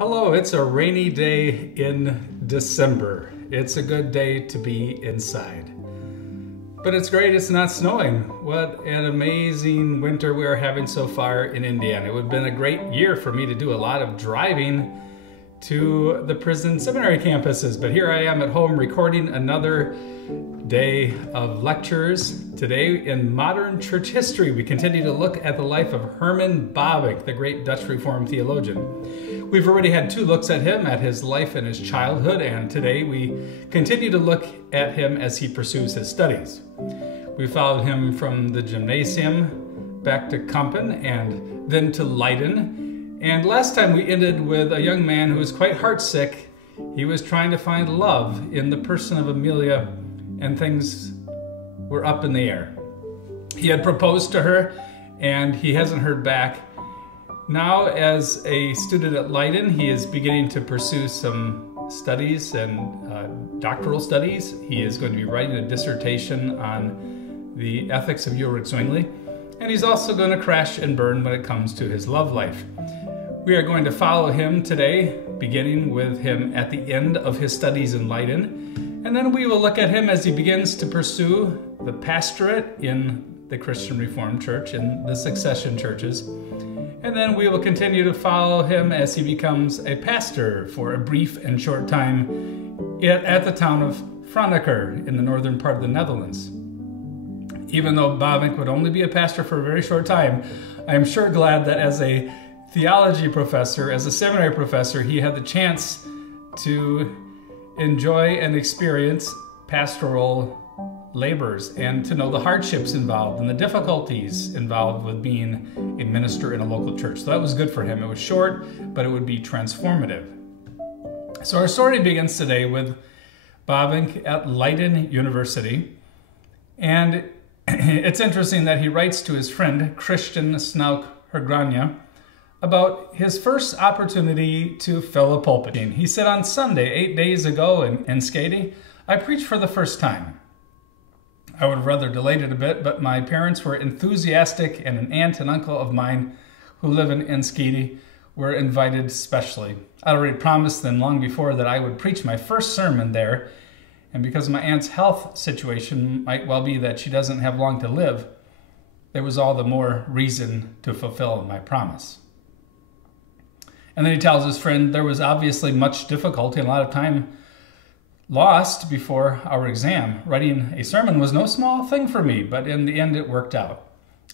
Hello, it's a rainy day in December. It's a good day to be inside. But it's great it's not snowing. What an amazing winter we are having so far in Indiana. It would have been a great year for me to do a lot of driving to the prison seminary campuses. But here I am at home recording another day of lectures. Today in modern church history, we continue to look at the life of Herman Bavinck, the great Dutch Reformed theologian. We've already had two looks at him, at his life and his childhood, and today we continue to look at him as he pursues his studies. We followed him from the gymnasium back to Kampen and then to Leiden. And last time we ended with a young man who was quite heartsick. He was trying to find love in the person of Amelia, and things were up in the air. He had proposed to her and he hasn't heard back. Now, as a student at Leiden, he is beginning to pursue some studies and doctoral studies. He is going to be writing a dissertation on the ethics of Ulrich Zwingli, and he's also going to crash and burn when it comes to his love life. We are going to follow him today, beginning with him at the end of his studies in Leiden, and then we will look at him as he begins to pursue the pastorate in the Christian Reformed Church and the succession churches. And then we will continue to follow him as he becomes a pastor for a brief and short time at the town of Franeker in the northern part of the Netherlands. Even though Bavinck would only be a pastor for a very short time, I am sure glad that as a theology professor, as a seminary professor, he had the chance to enjoy and experience pastoral labors and to know the hardships involved and the difficulties involved with being a minister in a local church. So that was good for him. It was short, but it would be transformative. So our story begins today with Bavinck at Leiden University. And it's interesting that he writes to his friend Christian Snauk Hergranja about his first opportunity to fill a pulpit. He said, on Sunday, 8 days ago in Enschede, I preached for the first time. I would have rather delayed it a bit, but my parents were enthusiastic, and an aunt and uncle of mine who live in Enschede were invited specially. I already promised them long before that I would preach my first sermon there, and because my aunt's health situation might well be that she doesn't have long to live, there was all the more reason to fulfill my promise. And then he tells his friend there was obviously much difficulty and a lot of time lost before our exam. Writing a sermon was no small thing for me, but in the end it worked out.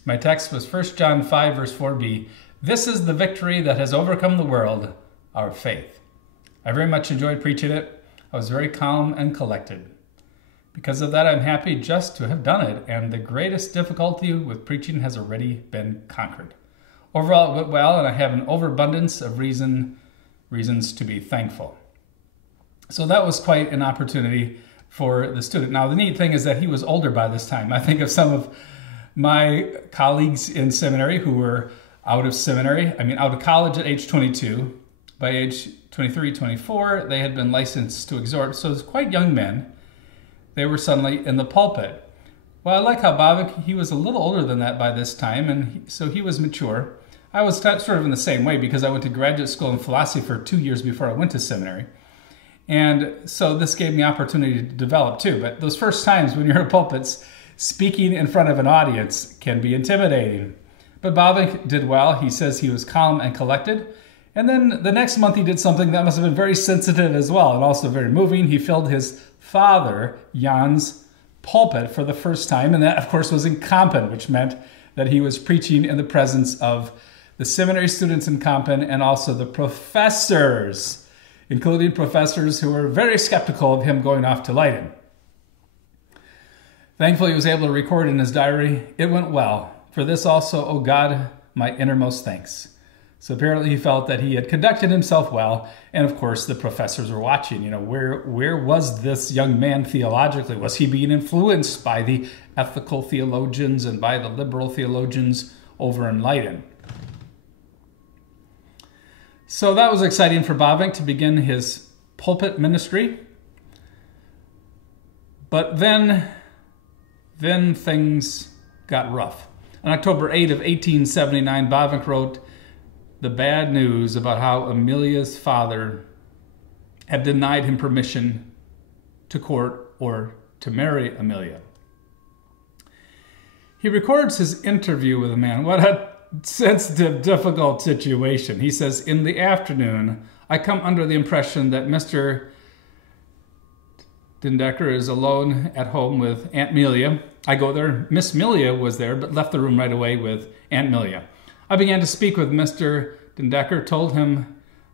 My text was 1 John 5, verse 4b. This is the victory that has overcome the world, our faith. I very much enjoyed preaching it. I was very calm and collected. Because of that, I'm happy just to have done it, and the greatest difficulty with preaching has already been conquered. Overall, it went well, and I have an overabundance of reasons to be thankful. So that was quite an opportunity for the student. Now, the neat thing is that he was older by this time. I think of some of my colleagues in seminary who were out of college at age 22. By age 23, 24, they had been licensed to exhort. So as quite young men, they were suddenly in the pulpit. Well, I like how Bavinck, he was a little older than that by this time, and so he was mature. I was sort of in the same way because I went to graduate school in philosophy for 2 years before I went to seminary. And so this gave me opportunity to develop too. But those first times when you're in pulpits, speaking in front of an audience can be intimidating. But Bavinck did well. He says he was calm and collected. And then the next month he did something that must have been very sensitive as well and also very moving. He filled his father, Jan's, pulpit for the first time. And that, of course, was in Kampen, which meant that he was preaching in the presence of the seminary students in Kampen and also the professors, including professors who were very skeptical of him going off to Leiden. Thankfully, he was able to record in his diary, "It went well. For this also, O God, my innermost thanks." So apparently he felt that he had conducted himself well, and of course the professors were watching. You know, where was this young man theologically? Was he being influenced by the ethical theologians and by the liberal theologians over in Leiden? So that was exciting for Bavinck to begin his pulpit ministry. But then things got rough. On October 8 of 1879, Bavinck wrote the bad news about how Amelia's father had denied him permission to court or to marry Amelia. He records his interview with the man. What a sensitive, difficult situation. He says, "In the afternoon, I come under the impression that Mr. Dindecker is alone at home with Aunt Amelia. I go there. Miss Amelia was there, but left the room right away with Aunt Amelia. I began to speak with Mr. Dindecker, told him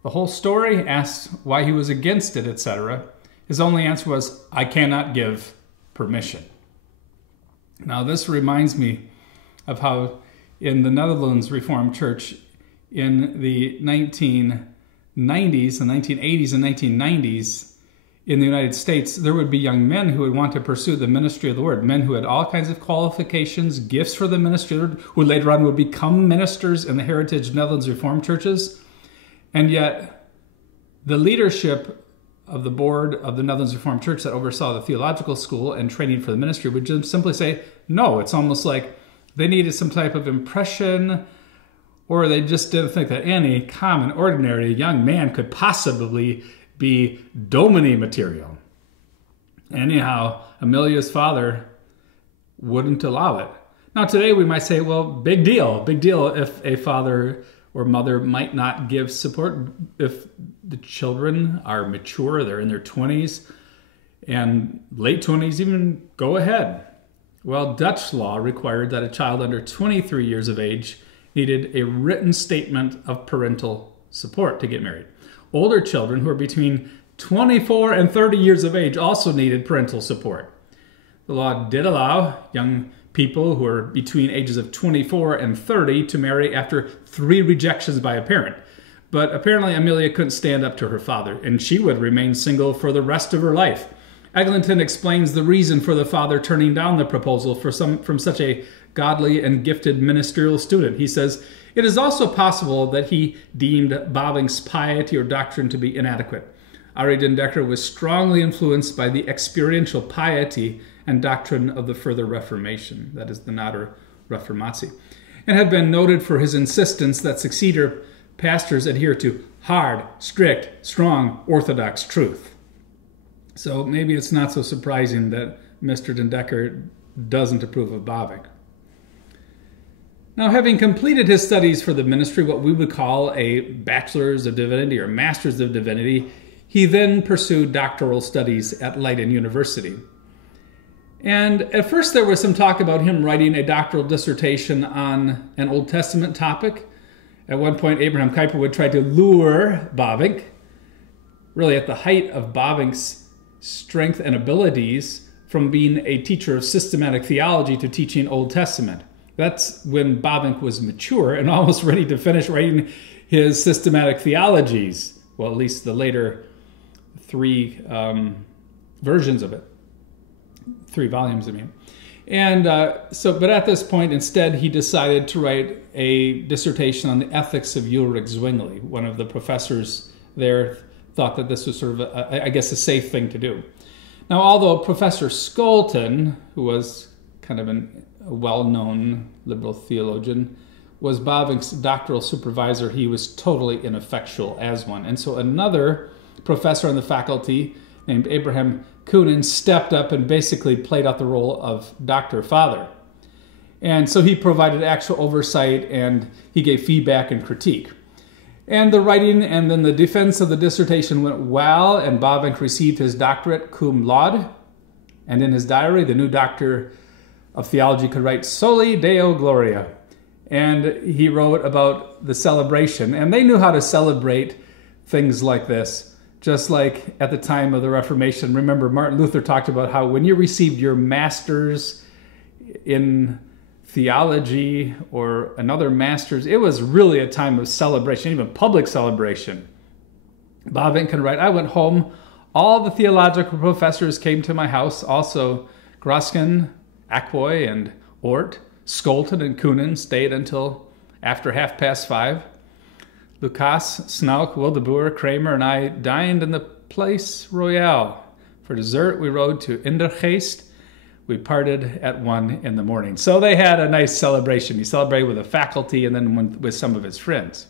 the whole story, asked why he was against it, etc. His only answer was, 'I cannot give permission.'" Now this reminds me of how in the Netherlands Reformed Church in the 1990s, the 1980s and 1990s, in the United States, there would be young men who would want to pursue the ministry of the word, men who had all kinds of qualifications, gifts for the ministry of the word, who later on would become ministers in the Heritage Netherlands Reformed churches. And yet, the leadership of the board of the Netherlands Reformed Church that oversaw the theological school and training for the ministry would just simply say, no. It's almost like they needed some type of impression, or they just didn't think that any common, ordinary young man could possibly be domini material. Anyhow, Amelia's father wouldn't allow it. Now today we might say, well, big deal if a father or mother might not give support if the children are mature, they're in their 20s and late 20s, even go ahead. Well, Dutch law required that a child under 23 years of age needed a written statement of parental support to get married. Older children who are between 24 and 30 years of age also needed parental support. The law did allow young people who are between ages of 24 and 30 to marry after 3 rejections by a parent. But apparently Amelia couldn't stand up to her father, and she would remain single for the rest of her life. Eglinton explains the reason for the father turning down the proposal from such a godly and gifted ministerial student. He says, "It is also possible that he deemed Bavinck's piety or doctrine to be inadequate. Ari Dindecker was strongly influenced by the experiential piety and doctrine of the further Reformation," that is the Nader Reformatie, "and had been noted for his insistence that successor pastors adhere to hard, strict, strong, orthodox truth." So maybe it's not so surprising that Mr. Dindecker doesn't approve of Bavinck. Now, having completed his studies for the ministry, what we would call a Bachelor's of Divinity or Master's of Divinity, he then pursued doctoral studies at Leiden University. And at first there was some talk about him writing a doctoral dissertation on an Old Testament topic. At one point, Abraham Kuyper would try to lure Bavinck, really at the height of Bavinck's strength and abilities, from being a teacher of systematic theology to teaching Old Testament. That's when Bavinck was mature and almost ready to finish writing his systematic theologies. Well, at least the later 3 versions of it. 3 volumes, I mean. And but at this point, instead, he decided to write a dissertation on the ethics of Ulrich Zwingli. One of the professors there thought that this was sort of, a safe thing to do. Now, although Professor Scholten, who was kind of a well-known liberal theologian, was Bavinck's doctoral supervisor, he was totally ineffectual as one. And so another professor on the faculty named Abraham Kuyper stepped up and basically played out the role of Dr. Father. And so he provided actual oversight and he gave feedback and critique. And the writing and then the defense of the dissertation went well, and Bavinck received his doctorate cum laude. And in his diary, the new doctor of theology could write Soli Deo Gloria. And he wrote about the celebration. And they knew how to celebrate things like this, just like at the time of the Reformation. Remember, Martin Luther talked about how when you received your master's in theology or another master's, it was really a time of celebration, even public celebration. Bavinck can write, "I went home, all the theological professors came to my house, also Grosken, Akvoy, and Oort, Scholten, and Kuyper stayed until after 5:30. Lucas, Snauk, Wildeboer, Kramer, and I dined in the Place Royale. For dessert, we rode to Indergeest. We parted at 1 in the morning." So they had a nice celebration. He celebrated with the faculty and then with some of his friends.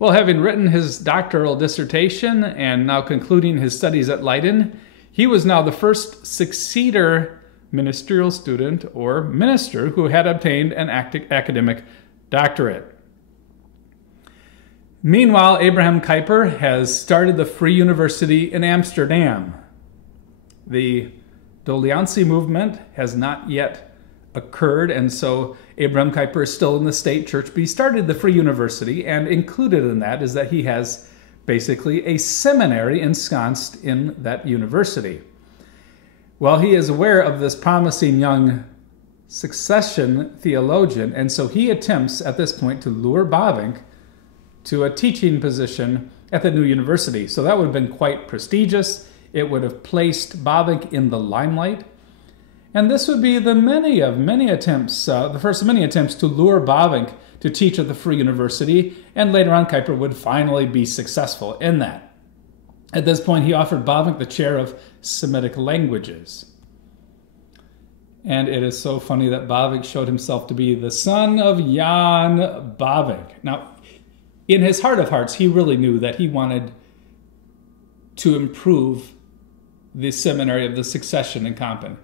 Well, having written his doctoral dissertation and now concluding his studies at Leiden, he was now the first successor ministerial student or minister who had obtained an academic doctorate. Meanwhile, Abraham Kuyper has started the Free University in Amsterdam. The Doleancy movement has not yet occurred, and so Abraham Kuyper is still in the state church, but he started the Free University, and included in that is that he has basically a seminary ensconced in that university. Well, he is aware of this promising young succession theologian, and so he attempts at this point to lure Bavinck to a teaching position at the new university. So that would have been quite prestigious. It would have placed Bavinck in the limelight. And this would be the first of many attempts to lure Bavinck to teach at the Free University, and later on Kuyper would finally be successful in that. At this point, he offered Bavinck the chair of Semitic languages. And it is so funny that Bavinck showed himself to be the son of Jan Bavinck. Now, in his heart of hearts, he really knew that he wanted to improve the seminary of the succession in Kampen.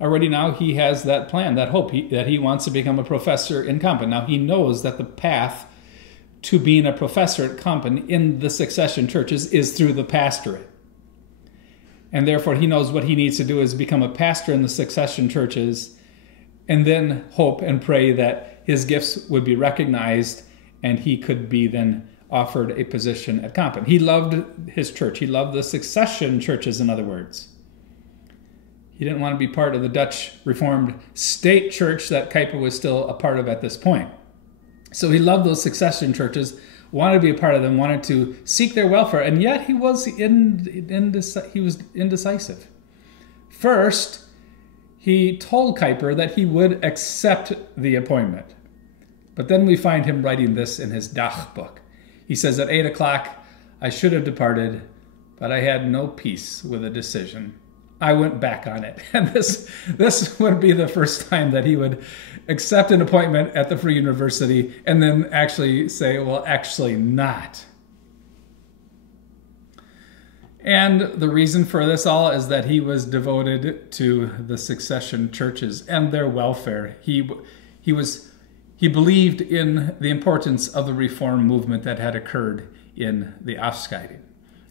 Already now he has that plan, that hope, that he wants to become a professor in Kampen. Now he knows that the path to being a professor at Kampen in the succession churches is through the pastorate. And therefore he knows what he needs to do is become a pastor in the succession churches, and then hope and pray that his gifts would be recognized and he could be then offered a position at Kampen. He loved his church. He loved the succession churches, in other words. He didn't want to be part of the Dutch Reformed state church that Kuyper was still a part of at this point. So he loved those succession churches, wanted to be a part of them, wanted to seek their welfare, and yet he was indecisive. First, he told Kuyper that he would accept the appointment. But then we find him writing this in his Dagboek. He says, at 8 o'clock, I should have departed, but I had no peace with the decision. I went back on it. And this would be the first time that he would accept an appointment at the Free University and then actually say, well, actually not. And the reason for this all is that he was devoted to the succession churches and their welfare. He believed in the importance of the reform movement that had occurred in the Afscheiding.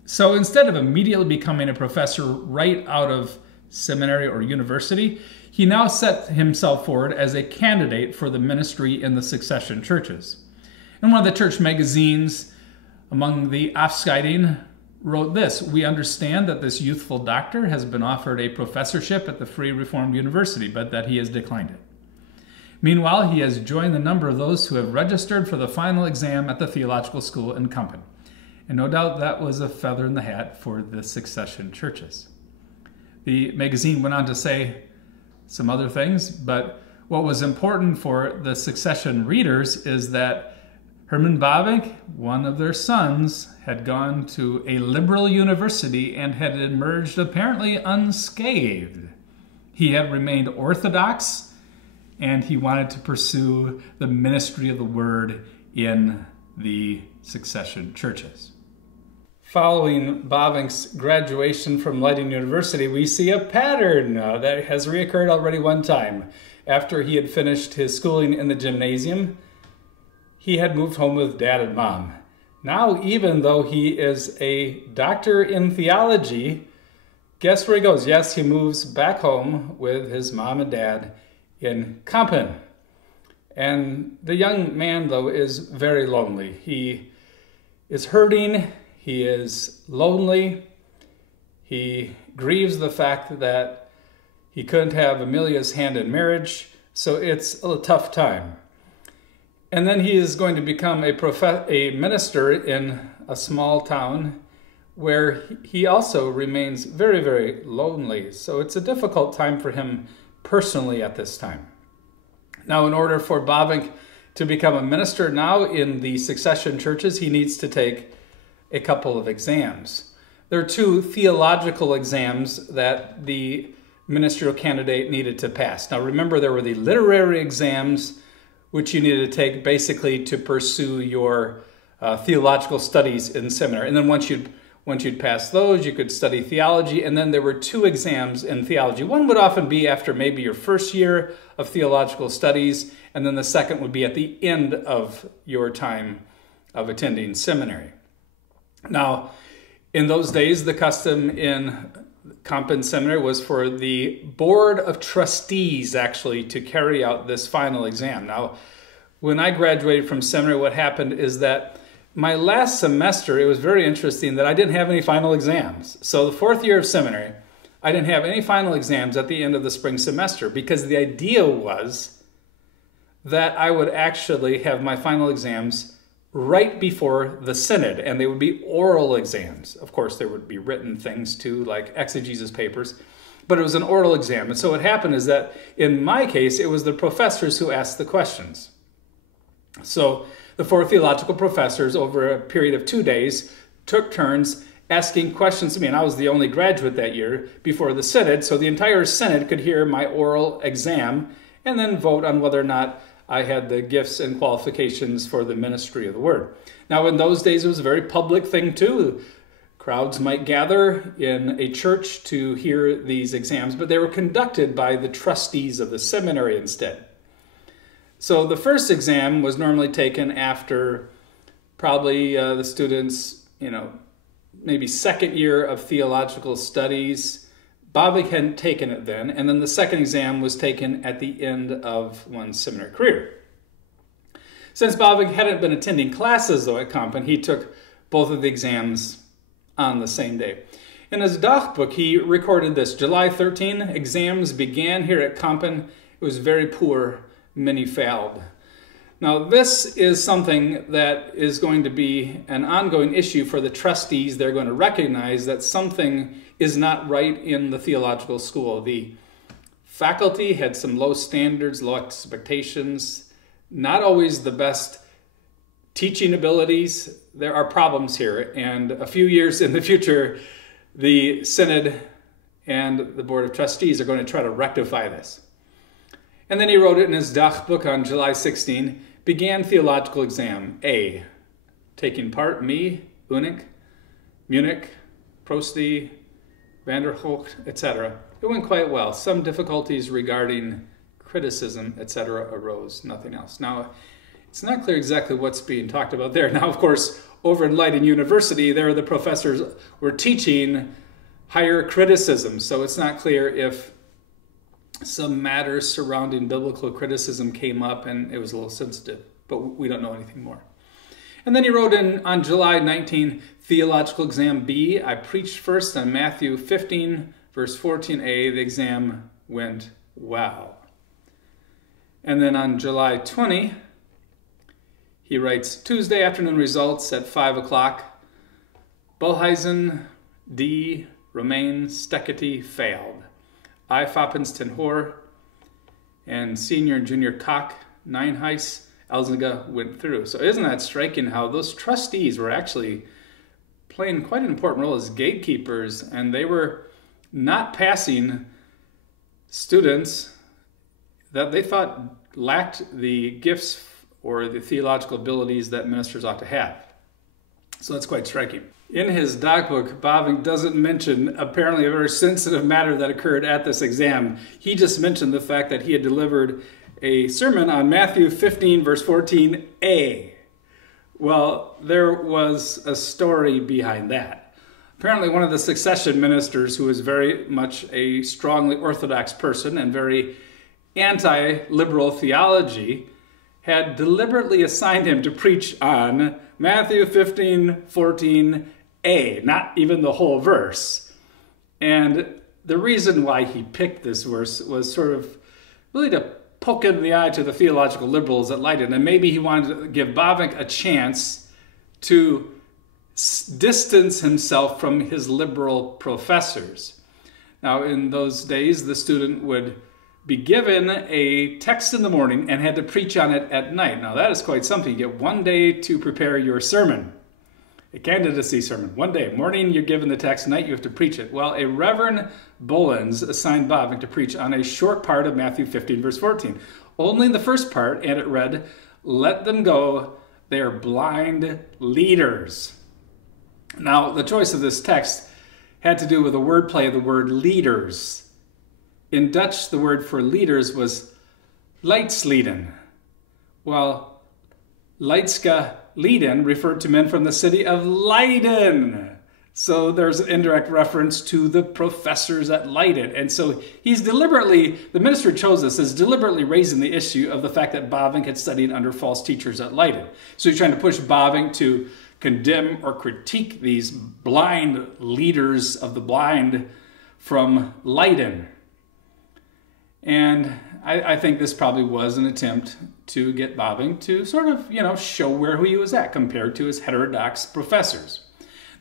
So instead of immediately becoming a professor right out of seminary or university, he now set himself forward as a candidate for the ministry in the succession churches. And one of the church magazines among the Afscheiding wrote this: we understand that this youthful doctor has been offered a professorship at the Free Reformed University, but that he has declined it. Meanwhile, he has joined the number of those who have registered for the final exam at the theological school in Kampen. And no doubt that was a feather in the hat for the succession churches. The magazine went on to say some other things, but what was important for the succession readers is that Herman Bavinck, one of their sons, had gone to a liberal university and had emerged apparently unscathed. He had remained orthodox, and he wanted to pursue the ministry of the word in the succession churches. Following Bavinck's graduation from Leiden University, we see a pattern that has reoccurred already one time. After he had finished his schooling in the gymnasium, he had moved home with Dad and Mom. Now, even though he is a doctor in theology, guess where he goes? Yes, he moves back home with his mom and dad in Kampen. And the young man, though, is very lonely. He is hurting. He is lonely. He grieves the fact that he couldn't have Amelia's hand in marriage, so it's a tough time. And then he is going to become a minister in a small town where he also remains very, very lonely. So it's a difficult time for him personally at this time. Now, in order for Bavinck to become a minister now in the succession churches, he needs to take a couple of exams. There are two theological exams that the ministerial candidate needed to pass. Now, remember, there were the literary exams, which you needed to take basically to pursue your theological studies in seminary. And then once you'd pass those, you could study theology. And then there were 2 exams in theology. One would often be after maybe your first year of theological studies, and then the second would be at the end of your time of attending seminary. Now, in those days, the custom in Kampen Seminary was for the Board of Trustees actually to carry out this final exam. Now, when I graduated from seminary, what happened is that my last semester, it was very interesting that I didn't have any final exams. So the 4th year of seminary, I didn't have any final exams at the end of the spring semester, because the idea was that I would actually have my final exams right before the synod, and they would be oral exams. Of course, there would be written things too, like exegesis papers, but it was an oral exam. And so what happened is that in my case, it was the professors who asked the questions. So the 4 theological professors over a period of 2 days took turns asking questions to me, and I was the only graduate that year before the synod, so the entire synod could hear my oral exam and then vote on whether or not I had the gifts and qualifications for the ministry of the word. Now, in those days, it was a very public thing too. Crowds might gather in a church to hear these exams, but they were conducted by the trustees of the seminary instead. So the first exam was normally taken after probably the students, maybe 2nd year of theological studies. Bavinck hadn't taken it then, and then the second exam was taken at the end of one's seminary career. Since Bavinck hadn't been attending classes, though, at Kampen, he took both of the exams on the same day. In his dagboek, he recorded this: July 13, exams began here at Kampen. It was very poor, many failed. Now, this is something that is going to be an ongoing issue for the trustees. They're going to recognize that something is not right in the theological school. The faculty had some low standards, low expectations, not always the best teaching abilities. There are problems here, and a few years in the future, the synod and the board of trustees are going to try to rectify this. And then he wrote it in his dagboek on July 16, began theological exam A, taking part, me, Unich, Munich, Prosti, Vanderhoek, etc. It went quite well. Some difficulties regarding criticism, etc. arose, nothing else. Now, it's not clear exactly what's being talked about there. Now, of course, over in Leiden University, there the professors were teaching higher criticism, so it's not clear if some matters surrounding biblical criticism came up and it was a little sensitive, but we don't know anything more. And then he wrote in on July 19, theological exam B. I preached first on Matthew 15, verse 14a. The exam went well. And then on July 20, he writes, Tuesday afternoon results at 5 o'clock. Bulheisen, D, Romain, Stekety failed. I, Fapens, ten Hoor, and senior and junior Koch, Nienhuis, Elzinga went through. So isn't that striking how those trustees were actually playing quite an important role as gatekeepers, and they were not passing students that they thought lacked the gifts or the theological abilities that ministers ought to have. So that's quite striking. In his dagboek, Bavinck doesn't mention apparently a very sensitive matter that occurred at this exam. He just mentioned the fact that he had delivered a sermon on Matthew 15, verse 14a. Well, there was a story behind that. Apparently one of the succession ministers, who was very much a strongly orthodox person and very anti-liberal theology, had deliberately assigned him to preach on Matthew 15, 14a, not even the whole verse. And the reason why he picked this verse was sort of really to poke in the eye to the theological liberals at Leiden, and maybe he wanted to give Bavinck a chance to distance himself from his liberal professors. Now, in those days, the student would be given a text in the morning and had to preach on it at night. Now, that is quite something. You get 1 day to prepare your sermon, a candidacy sermon. 1 day. Morning, you're given the text. Night, you have to preach it. Well, a Reverend Bollens assigned Bavinck to preach on a short part of Matthew 15, verse 14. Only in the first part, and it read, "Let them go They are blind leaders. Now, the choice of this text had to do with the wordplay of the word leaders. In Dutch, the word for leaders was Leidsleden, while Leidske Leiden referred to men from the city of Leiden. So there's an indirect reference to the professors at Leiden. And so he's deliberately, the minister chose this as deliberately raising the issue of the fact that Bavinck had studied under false teachers at Leiden. So he's trying to push Bavinck to condemn or critique these blind leaders of the blind from Leiden. And I think this probably was an attempt to get Bavinck to sort of, show where he was at compared to his heterodox professors.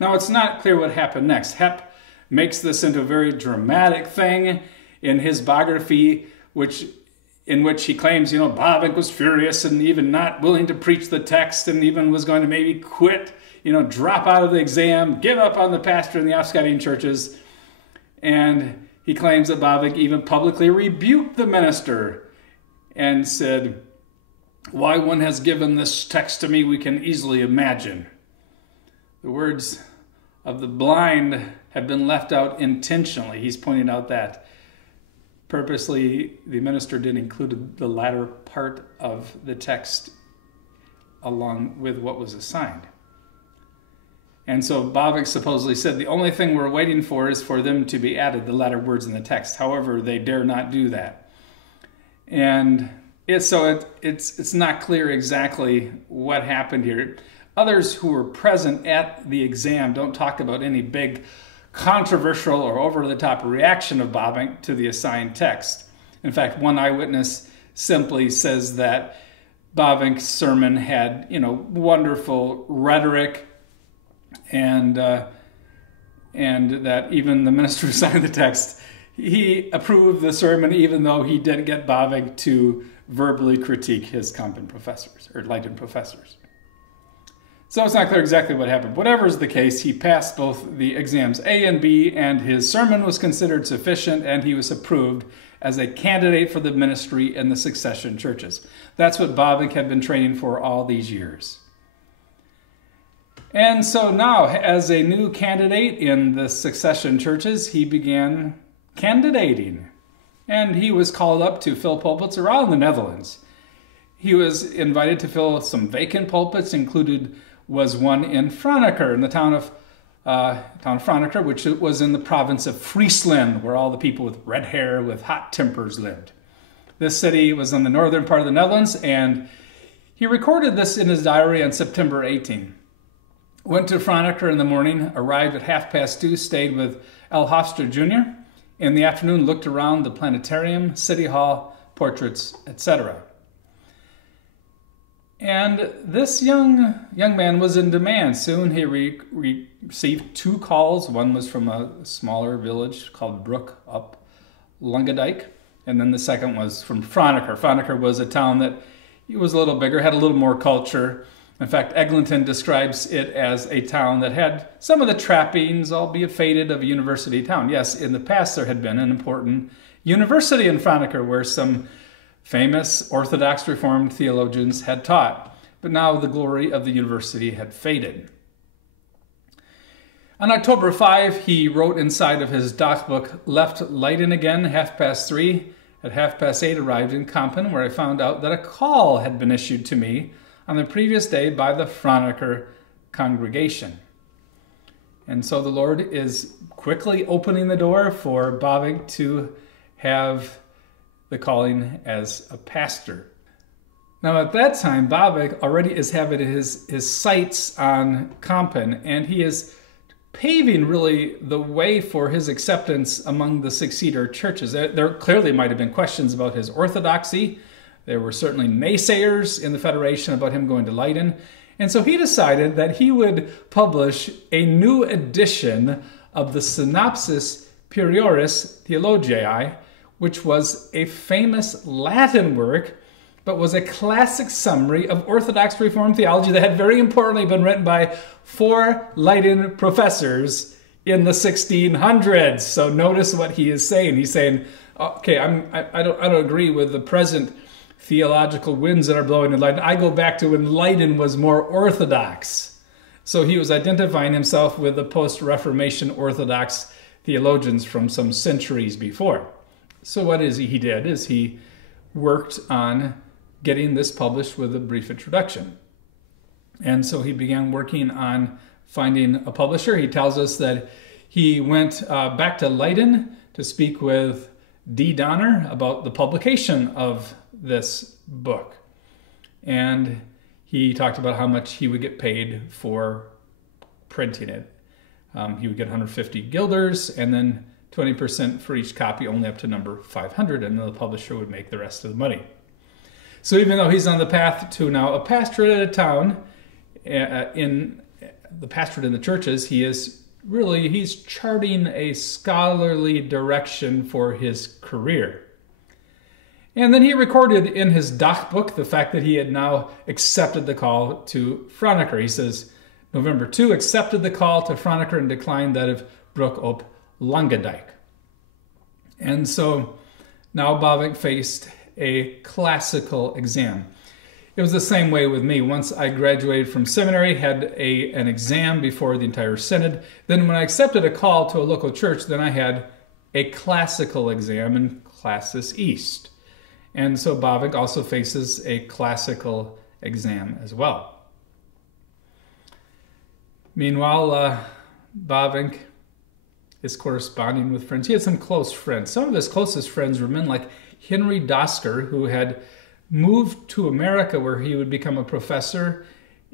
Now, it's not clear what happened next. Hepp makes this into a very dramatic thing in his biography, in which he claims, Bavinck was furious and even not willing to preach the text and even was going to maybe quit, drop out of the exam, give up on the pastor in the Afschaffing churches. And he claims that Bavinck even publicly rebuked the minister and said, "Why one has given this text to me, we can easily imagine. The words of the blind have been left out intentionally." He's pointing out that purposely the minister didn't include the latter part of the text along with what was assigned. And so Bavinck supposedly said, the only thing we're waiting for is for them to be added, the latter words in the text. However, they dare not do that. And it's not clear exactly what happened here. Others who were present at the exam don't talk about any big controversial or over-the-top reaction of Bavinck to the assigned text. In fact, one eyewitness simply says that Bavinck's sermon had, wonderful rhetoric, and that even the minister who signed the text, he approved the sermon even though he didn't get Bavinck to verbally critique his Kampen professors, or Leiden professors. So it's not clear exactly what happened. Whatever is the case, he passed both the exams A and B, and his sermon was considered sufficient, and he was approved as a candidate for the ministry in the succession churches. That's what Bavinck had been training for all these years. And so now, as a new candidate in the succession churches, he began candidating. And he was called up to fill pulpits around the Netherlands. He was invited to fill some vacant pulpits, included was one in Franeker, in the town of Franeker, which was in the province of Friesland, where all the people with red hair with hot tempers lived. This city was in the northern part of the Netherlands, and he recorded this in his diary on September 18. Went to Franeker in the morning, arrived at 2:30, stayed with L. Hofstra Jr. In the afternoon, looked around the planetarium, city hall, portraits, etc. And this young man was in demand. Soon he received 2 calls. One was from a smaller village called Broek up Langendijk, and then the second was from Franeker. Franeker was a town that was a little bigger, had a little more culture. In fact, Eglinton describes it as a town that had some of the trappings, albeit faded, of a university town. Yes, in the past there had been an important university in Franeker where some famous Orthodox Reformed theologians had taught, but now the glory of the university had faded. On October 5, he wrote inside of his dagboek, left Leiden again, 3:30. At 8:30, arrived in Kampen, where I found out that a call had been issued to me on the previous day by the Franeker congregation. And so the Lord is quickly opening the door for Bavinck to have the calling as a pastor. Now at that time, Bavinck already is having his sights on Kampen, and he is paving really the way for his acceptance among the successor churches. There clearly might have been questions about his orthodoxy. There were certainly naysayers in the Federation about him going to Leiden. And so he decided that he would publish a new edition of the Synopsis Prioris Theologiae, which was a famous Latin work, but was a classic summary of Orthodox Reformed theology that had very importantly been written by 4 Leiden professors in the 1600s. So notice what he is saying. He's saying, okay, I don't agree with the present theological winds that are blowing in Leiden. I go back to when Leiden was more Orthodox. So he was identifying himself with the post-Reformation Orthodox theologians from some centuries before. So what he did is he worked on getting this published with a brief introduction. And so he began working on finding a publisher. He tells us that he went back to Leiden to speak with D. Donner about the publication of this book. And he talked about how much he would get paid for printing it. He would get 150 guilders and then 20% for each copy, only up to number 500, and then the publisher would make the rest of the money. So even though he's on the path to now a pastorate at a town, in the pastorate in the churches, he's charting a scholarly direction for his career. And then he recorded in his Dagboek the fact that he had now accepted the call to Franeker. He says, November 2, accepted the call to Franeker and declined that of Broek op Langendijk. And so now Bavinck faced a classical exam. It was the same way with me. Once I graduated from seminary, had an exam before the entire synod. Then when I accepted a call to a local church, then I had a classical exam in Classis East. And so Bavinck also faces a classical exam as well. Meanwhile, Bavinck is corresponding with friends. He had some close friends. Some of his closest friends were men like Henry Dosker, who had moved to America where he would become a professor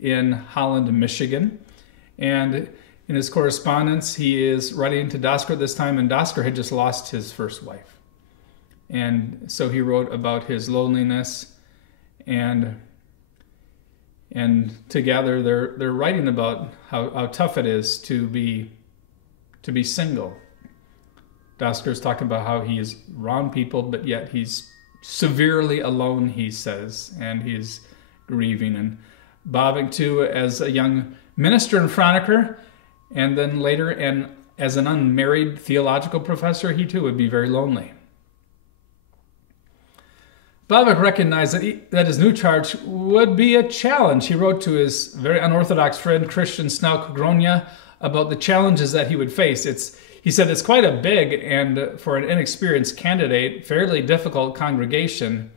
in Holland, Michigan. And in his correspondence, he is writing to Dosker at this time, and Dosker had just lost his first wife. And so he wrote about his loneliness, and together they're writing about how tough it is to be single. Dosker's talking about how he is around people, but yet he's severely alone, he says, and he's grieving. And Bavinck, too, as a young minister in Franeker, and then later and as an unmarried theological professor, he too would be very lonely. Bavinck recognized that his new charge would be a challenge. He wrote to his very unorthodox friend Christian Snauk Gronya about the challenges that he would face. He said it's quite a big and, for an inexperienced candidate, fairly difficult congregation.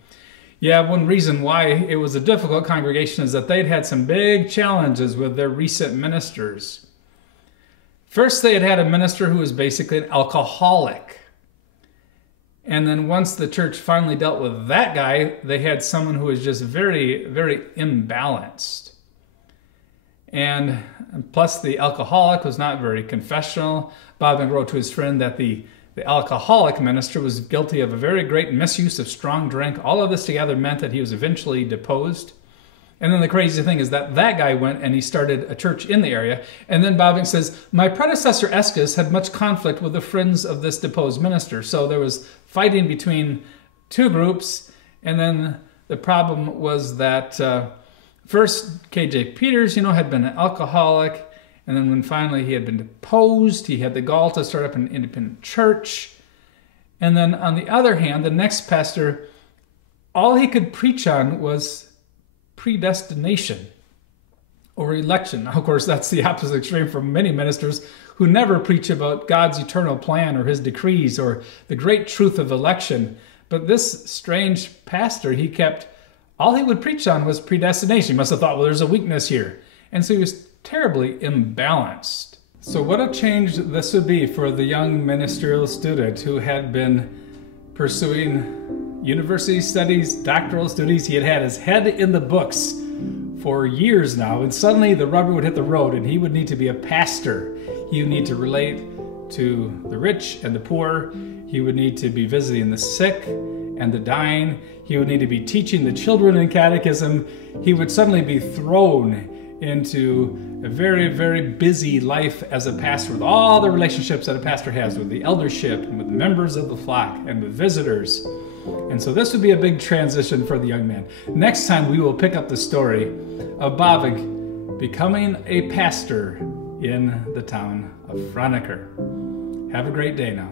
Yeah, one reason why it was a difficult congregation is that they'd had some big challenges with their recent ministers. First, they had had a minister who was basically an alcoholic. And then once the church finally dealt with that guy, they had someone who was just very, very imbalanced. And plus the alcoholic was not very confessional. Bavinck wrote to his friend that the alcoholic minister was guilty of a very great misuse of strong drink. All of this together meant that he was eventually deposed. And then the crazy thing is that guy went and he started a church in the area. And then Bavinck says, my predecessor Eskes had much conflict with the friends of this deposed minister. So there was fighting between two groups. And then the problem was that first K.J. Peters, had been an alcoholic. And then when finally he had been deposed, he had the gall to start up an independent church. And then on the other hand, the next pastor, all he could preach on was predestination or election. Now, of course, that's the opposite extreme from many ministers who never preach about God's eternal plan or his decrees or the great truth of election. But this strange pastor, all he would preach on was predestination. He must have thought, well, there's a weakness here. And so he was terribly imbalanced. So what a change this would be for the young ministerial student who had been pursuing university studies, doctoral studies. He had had his head in the books for years now, and suddenly the rubber would hit the road and he would need to be a pastor. He would need to relate to the rich and the poor. He would need to be visiting the sick and the dying. He would need to be teaching the children in catechism. He would suddenly be thrown into a very, very busy life as a pastor with all the relationships that a pastor has with the eldership and with the members of the flock and with visitors. And so this would be a big transition for the young man. Next time we will pick up the story of Bavinck becoming a pastor in the town of Franeker. Have a great day now.